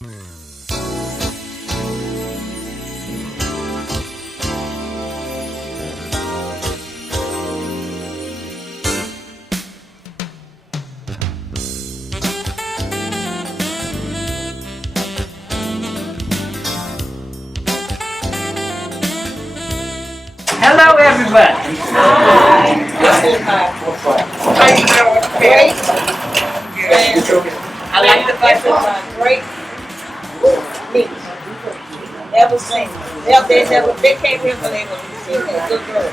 Hello, everybody. Hi. How you doing? Great. I like the fact that my great niece never seen. They came here when they were seeing that good girl.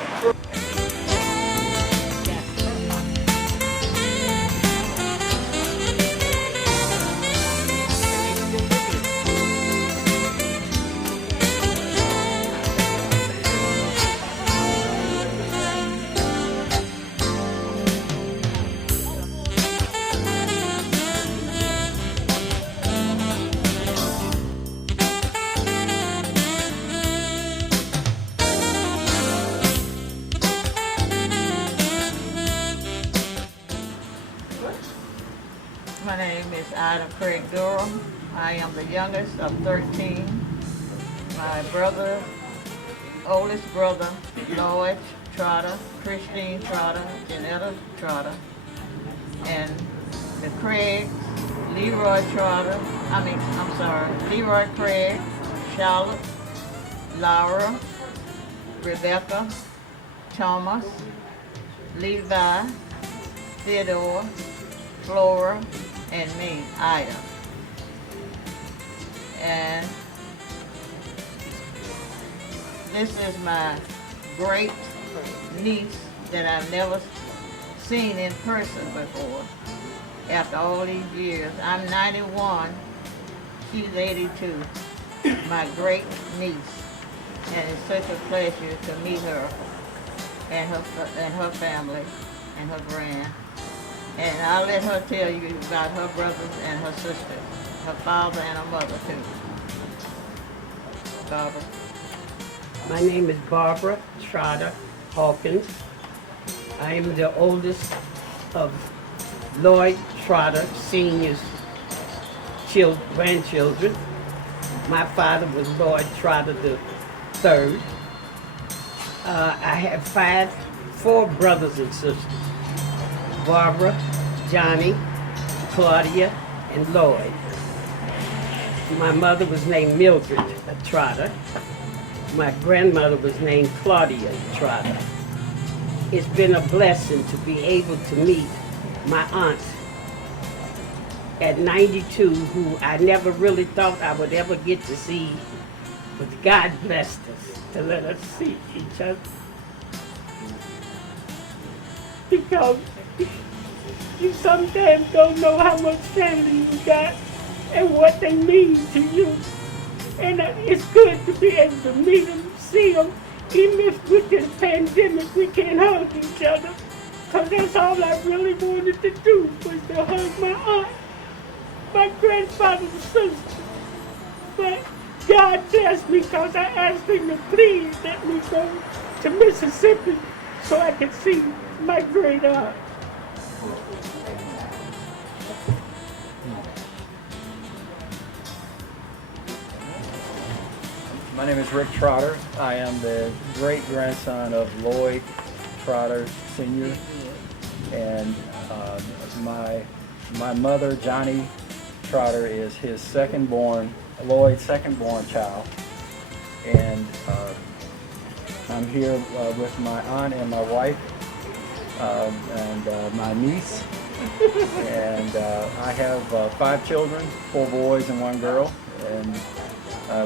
My name is Trotter-Craig Reunion. I am the youngest of 13. My brother, oldest brother, Lloyd Trotter, Christine Trotter, Janetta Trotter, and the Craigs, Leroy Craig, Charlotte, Laura, Rebecca, Thomas, Levi, Theodore, Flora, and me, Ida. And this is my great niece that I've never seen in person before. After all these years, I'm 91, she's 82, my great niece. And it's such a pleasure to meet her and her family and her grand. And I'll let her tell you about her brothers and her sisters, her father and her mother too. Barbara. My name is Barbara Trotter Hawkins. I am the oldest of Lloyd Trotter Sr.'s grandchildren. My father was Lloyd Trotter the third. I have four brothers and sisters. Barbara, Johnny, Claudia, and Lloyd. My mother was named Mildred Trotter. My grandmother was named Claudia Trotter. It's been a blessing to be able to meet my aunts at 92, who I never really thought I would ever get to see, but God blessed us to let us see each other. Because you sometimes don't know how much family you got and what they mean to you. And it's good to be able to meet them, see them, even if with this pandemic we can't hug each other. Because that's all I really wanted to do, was to hug my aunt, my grandfather's sister. But God blessed me because I asked him to please let me go to Mississippi so I could see my great aunt. My name is Rick Trotter. I am the great-grandson of Lloyd Trotter Sr. And my mother, Johnny Trotter, is his Lloyd's second-born child. And I'm here with my aunt and my wife and my niece. And I have 5 children, 4 boys and 1 girl. And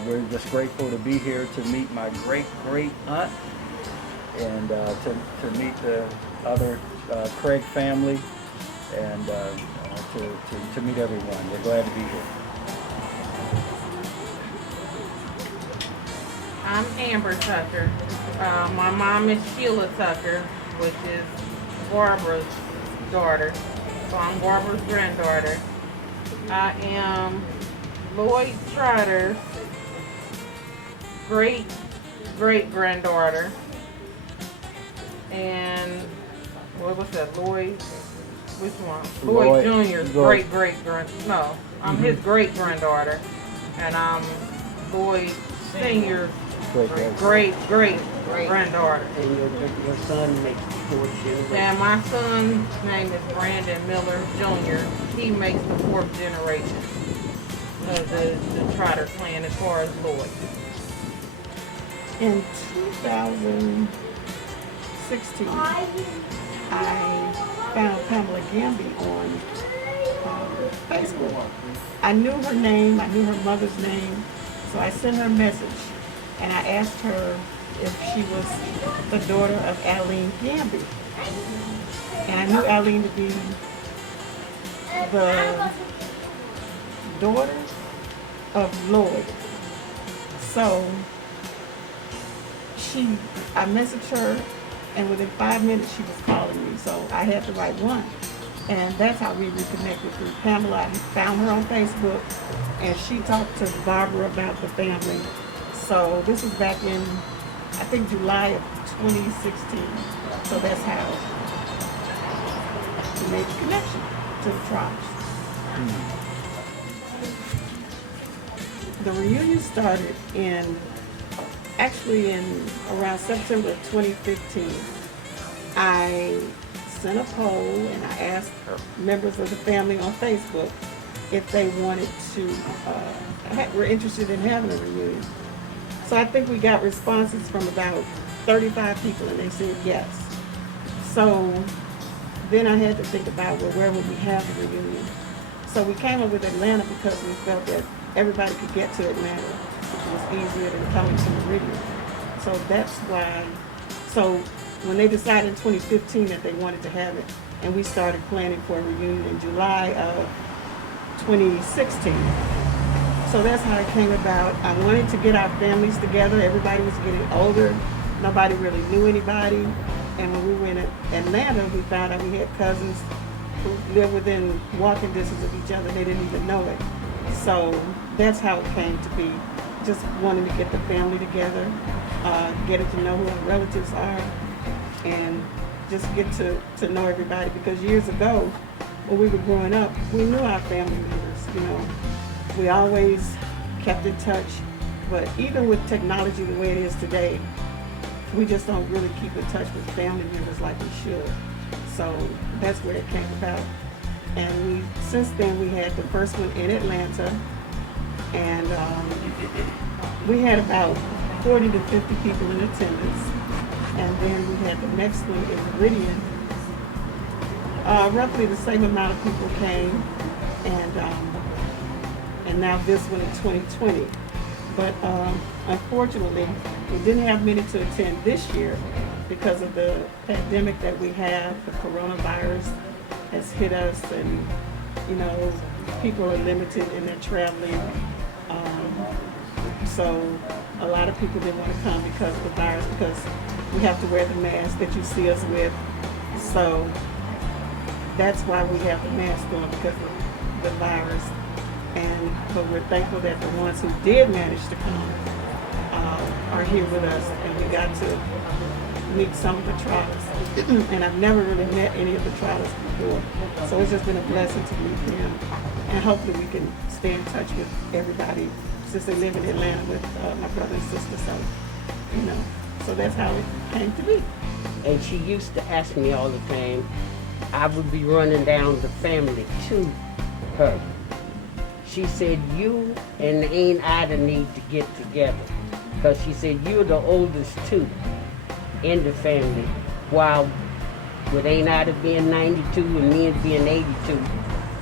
we're just grateful to be here to meet my great-great aunt and to meet the other Craig family and to meet everyone. We're glad to be here. I'm Amber Tucker. My mom is Sheila Tucker, which is Barbara's daughter. So I'm Barbara's granddaughter. I am Lloyd Trotter's great-great-granddaughter. And what was that, Lloyd? Which one? Lloyd Jr.'s great-great-grand, no, I'm his great-granddaughter. and I'm Boyd Senior's Great. great granddaughter. And your son makes the fourth generation. And my son's name is Brandon Miller Jr. He makes the fourth generation of the Trotter clan as far as Lloyd. In 2016, I found Pamela Gamby on Facebook. I knew her name, I knew her mother's name, so I sent her a message and I asked her if she was the daughter of Aline Gamby. And I knew Aline to be the daughter of Lloyd. So I messaged her, and within 5 minutes she was calling me, so I had the right one. And that's how we reconnected through Pamela. I found her on Facebook, and she talked to Barbara about the family. So this was back in, I think, July of 2016. So that's how we made the connection to the Trotters. The reunion started actually in around September of 2015. I sent a poll and I asked members of the family on Facebook if they wanted to, were interested in having a reunion. So I think we got responses from about 35 people and they said yes. So then I had to think about, well, where would we have the reunion? So we came up with Atlanta because we felt that everybody could get to Atlanta. It was easier than coming to Meridian. So that's why, so when they decided in 2015 that they wanted to have it, and we started planning for a reunion in July of 2016. So that's how it came about. I wanted to get our families together. Everybody was getting older. Nobody really knew anybody. And when we were in Atlanta, we found out we had cousins who lived within walking distance of each other. They didn't even know it. So that's how it came to be. Just wanting to get the family together, getting to know who our relatives are, and just get to know everybody. Because years ago, when we were growing up, we knew our family members, you know. We always kept in touch, but even with technology the way it is today, we just don't really keep in touch with family members like we should. So that's where it came about. And since then we had the first one in Atlanta, and we had about 40 to 50 people in attendance. And then we had the next one in Meridian. Roughly the same amount of people came, and now this one in 2020. But unfortunately, we didn't have many to attend this year because of the pandemic that we have. The coronavirus has hit us, and you know, people are limited in their traveling. So a lot of people didn't want to come because of the virus, because we have to wear the mask that you see us with. So that's why we have the mask on, because of the virus. But we're thankful that the ones who did manage to come are here with us, and we got to meet some of the Trotters. And I've never really met any of the Trotters before, so it's just been a blessing to meet them. And hopefully we can stay in touch with everybody, since they live in Atlanta with my brother and sister. So, you know, so that's how it came to be. And she used to ask me all the time, I would be running down the family to her. She said, you and Aunt Ida need to get together. Because she said, you're the oldest two in the family. While with Aunt Ida being 92 and me being 82,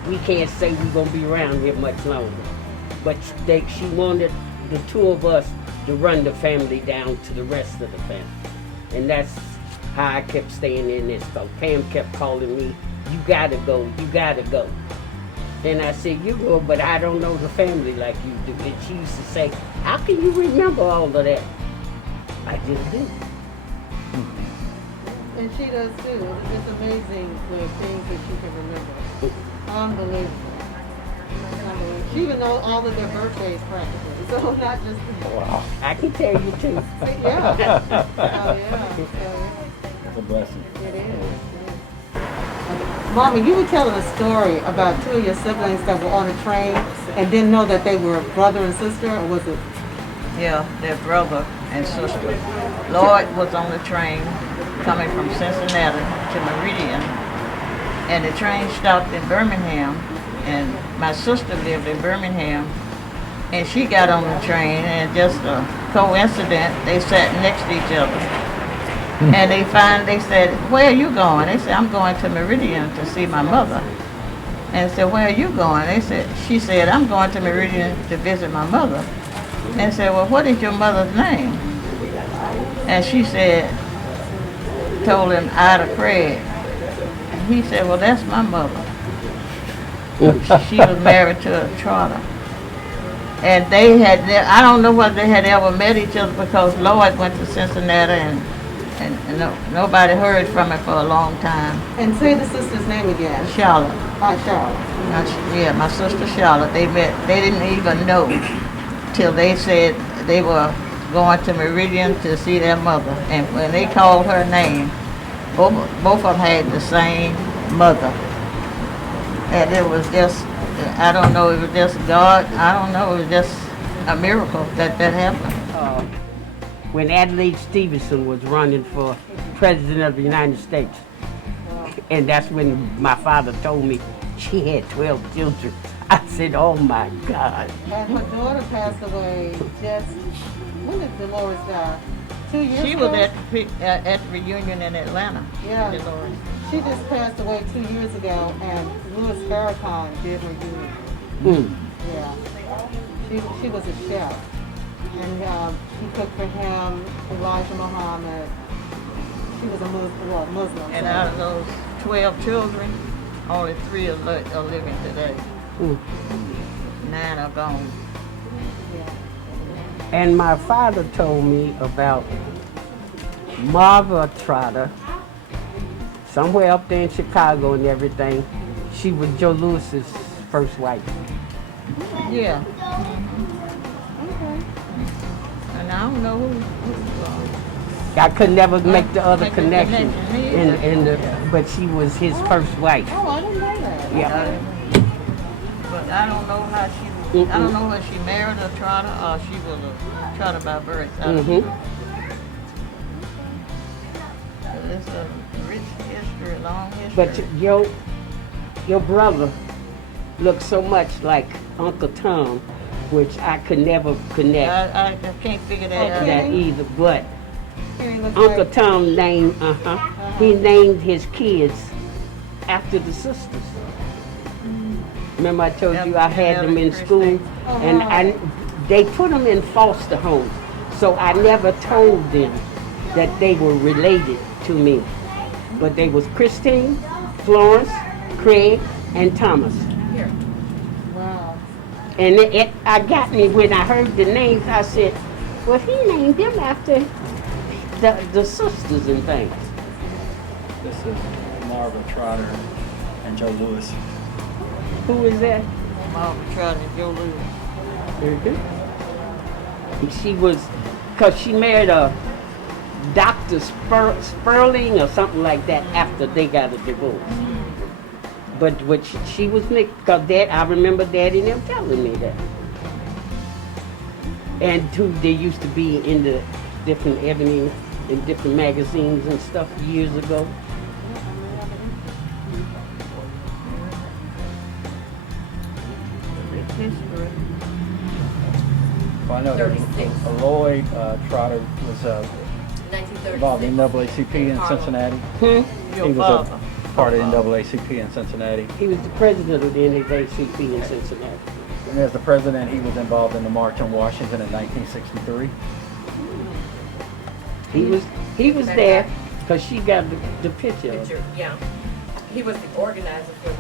we can't say we're going to be around here much longer. But she wanted the two of us to run the family down to the rest of the family. And that's how I kept staying in this. So Pam kept calling me, you gotta go, you gotta go. Then I said, you go, but I don't know the family like you do. And she used to say, how can you remember all of that? I just do. And she does too. It's amazing the things that she can remember. Unbelievable. Unbelievable. She even knows all of their birthdays practically. So not just Wow. I can tell you too. yeah. Oh yeah. It's a blessing. It is. Mama, you were telling a story about two of your siblings that were on a train and didn't know that they were brother and sister, or was it? Yeah, their brother and sister. Lloyd was on the train coming from Cincinnati to Meridian, and the train stopped in Birmingham, and my sister lived in Birmingham, and she got on the train, and just a coincidence, they sat next to each other. And they said, "Where are you going?" They said, "I'm going to Meridian to see my mother." And said, "Where are you going?" She said, "I'm going to Meridian to visit my mother." And said, "Well, what is your mother's name?" And she told him Trotter-Craig. And he said, "Well, that's my mother." She was married to a Trotter. And I don't know whether they had ever met each other, because Lloyd went to Cincinnati and nobody heard from her for a long time. And say the sister's name again. Charlotte. Charlotte. Yeah, my sister Charlotte. They didn't even know till they said they were going to Meridian to see their mother. And when they called her name, both of them had the same mother. And it was just, I don't know, it was just God. I don't know, it was just a miracle that happened. When Adelaide Stevenson was running for President of the United States. And that's when my father told me she had 12 children. I said, "Oh my God." And her daughter passed away when did Dolores die? 2 years She ago? was at the reunion in Atlanta. Yeah. Dolores. She just passed away 2 years ago, and Louis Farrakhan did her do. Yeah. She was a chef. And she cooked for him, Elijah Muhammad. She was a Muslim. And out of those 12 children, only 3 are living today. 9 are gone. Yeah. And my father told me about Marva Trotter, somewhere up there in Chicago and everything. She was Joe Lewis's first wife. Yeah. And I don't know who I could never make the other make the connection, connection but she was his first wife. Oh, I didn't know that. Yeah. But I don't know how she was. I don't know whether she married a Trotter or she was a Trotter by birth. I don't know. It's a rich history, long history. But your brother looked so much like Uncle Tom, which I could never connect I can't figure that out. that either. But Here he looks Uncle like, Tom named he named his kids after the sisters. Remember I told you I had them in school, and they put them in foster homes. So I never told them that they were related to me. But they was Christine, Florence, Craig, and Thomas. wow. And I got me when I heard the names. I said, "Well, he named them after the sisters and things." This is Marva Trotter and Joe Lewis. Who is that? Marva Trotter and Joe Lewis. She was, because she married a Dr. Sperling or something like that after they got a divorce. But what she was mixed, because I remember Daddy and them telling me that. And who they used to be in the different Ebony, in different magazines and stuff years ago. Rich history. Well, I know that Lloyd Trotter was involved in NAACP in Cincinnati. Your He was father. a part of NAACP in Cincinnati. He was the president of the NAACP in Cincinnati. And as the president, he was involved in the March on Washington in 1963. He was there because she got the picture. of him. Yeah. He was the organizer for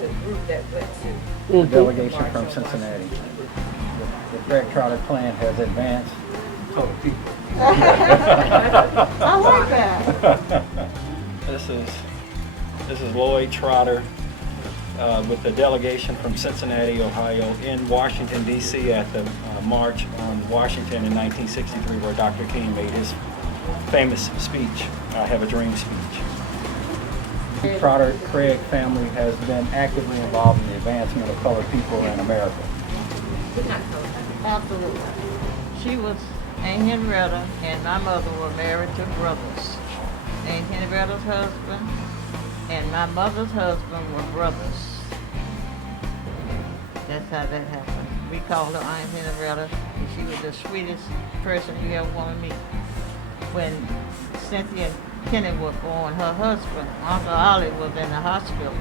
the group that went to. The delegation from Cincinnati. The Craig Trotter clan has advanced. I like that. This is Lloyd Trotter with the delegation from Cincinnati, Ohio, in Washington, D.C. at the March on Washington in 1963, where Dr. King made his famous speech, I Have a Dream speech. Trotter-Craig family has been actively involved in the advancement of colored people in America. Absolutely. She was Aunt Henrietta and my mother were married to brothers. Aunt Henrietta's husband and my mother's husband were brothers. That's how that happened. We called her Aunt Henrietta, and she was the sweetest person you ever want to meet. When Cynthia and Kenny were born, her husband, Uncle Ollie, was in the hospital,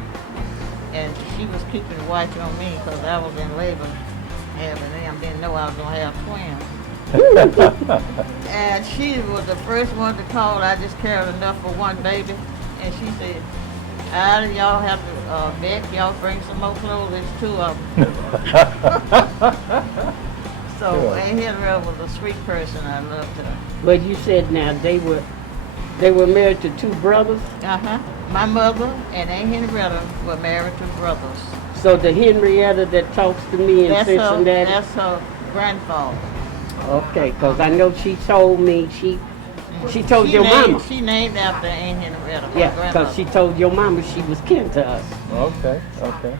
and she was keeping watch on me because I was in labor, having them. Didn't know I was gonna have twins. And she was the first one to call. I just carried enough for one baby, and she said, "Either y'all have to beg y'all bring some more clothes. There's 2 of them." So Sure. Aunt Henrietta was a sweet person. I loved her. But you said now they were married to 2 brothers. My mother and Aunt Henrietta were married to brothers. So the Henrietta that talks to me in Cincinnati. That's her grandfather. Okay, because I know she told me she told your mama. She named after Aunt Henrietta. My Yeah, grandmother. because she told your mama she was kin to us. Okay, okay.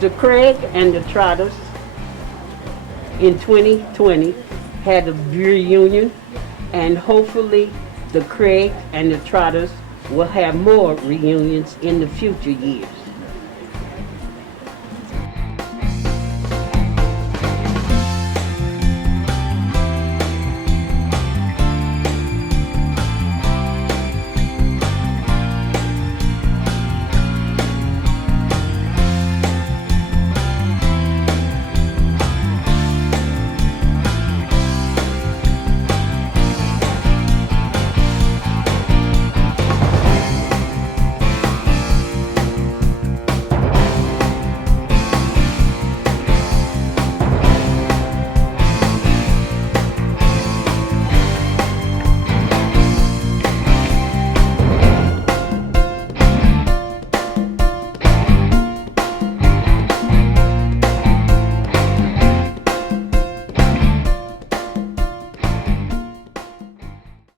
The Craig and the Trotters in 2020 had a reunion, and hopefully the Craig and the Trotters will have more reunions in the future years.